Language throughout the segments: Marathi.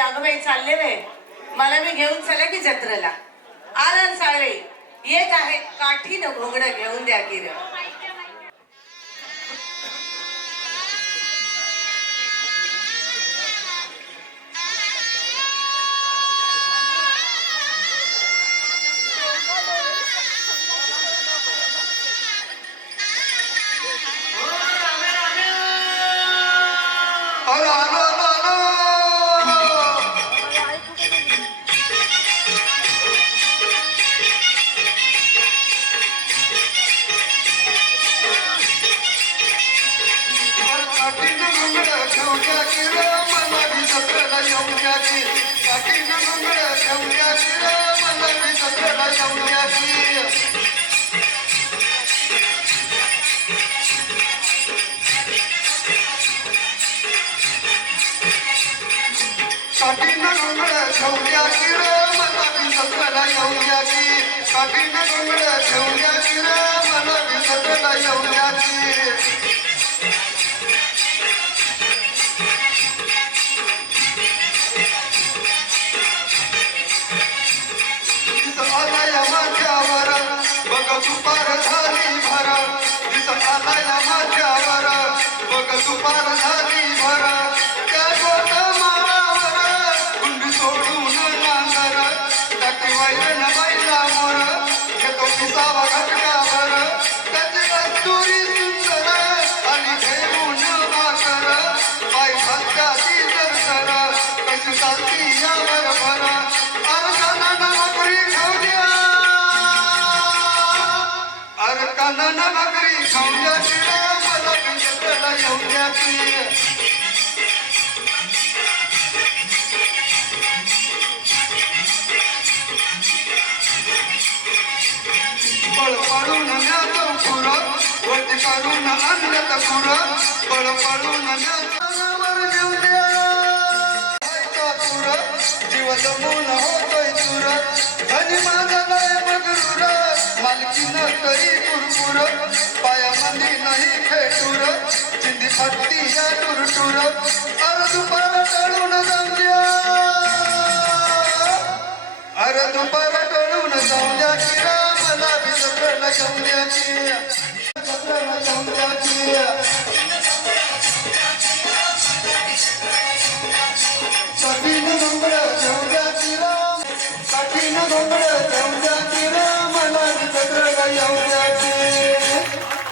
अगं बाई चालले वे मला मी घेऊन चला की जत्रेला. आनंद साळवे येत आहेत काठीनं घोंगडं घेऊन द्या की रे.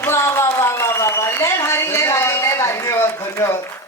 वा वा वा वा वा लय भारी लय भारी लय भारी. धन्यवाद धन्यवाद.